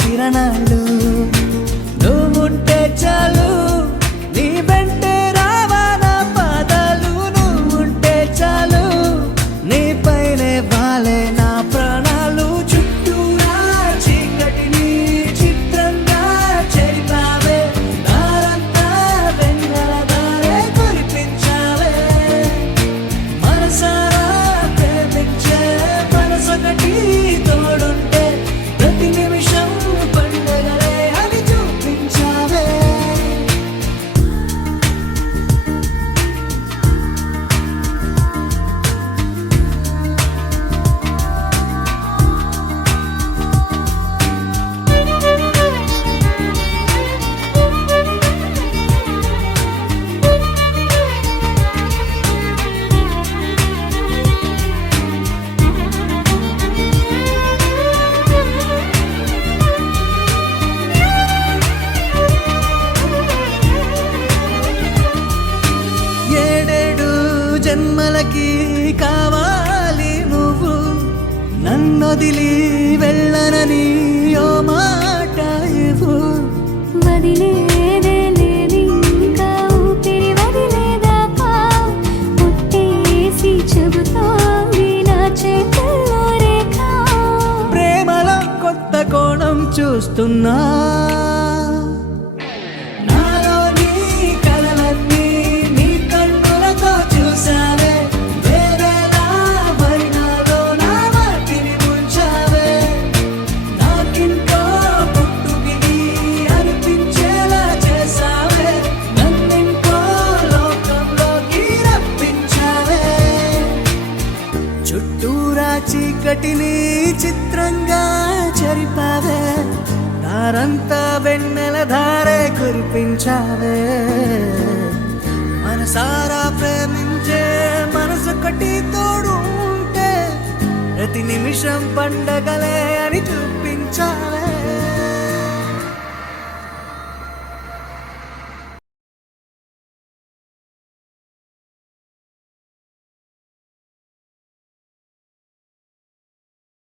కిరణాలు నువ్వుంటే చాలు నీ వెంటే రావా నా పాదాలు నువ్వుంటే చాలు నీ పైనే వాలే నా ప్రాణాలు చుట్టూరా చీకటిని చిత్రంగా చెరిపావే దారంతా వెన్నెల దారే కురిపించావే మనసారా ప్రేమించే మనసొకటి తోడుంటే ప్రతి నిమిషం పండగలే అని చూపించావే ఏడేడు జన్మలకి కావాలి నువ్వు నన్నొదిలి వెళ్ళనని ఓ మాట ఇవ్వు వదిలేదే లేదు ఇంకా ఊపిరి వదిలేదాకా పుట్టేసి చెబుతోంది నా చేతుల్లో రేఖ ప్రేమలో కొత్త కోణం చూస్తున్నా నాలో నీ కలలన్నీ నీ కన్నులతో చూసావే వేరేలా మరి నాలో నా వాటిని ముంచావే నాకింకో పుట్టుకిది అనిపించేలా చేసావే నన్నింకో లోకంలోకి రప్పించావే చుట్టూరా చీకటిని చిత్రంగా చెరిపావే దారంతా వెన్నెల ధారే కురిపించావే మనసారా ప్రేమించే మనసొకటి తోడు ఉంటే ప్రతి నిమిషం పండగలే అని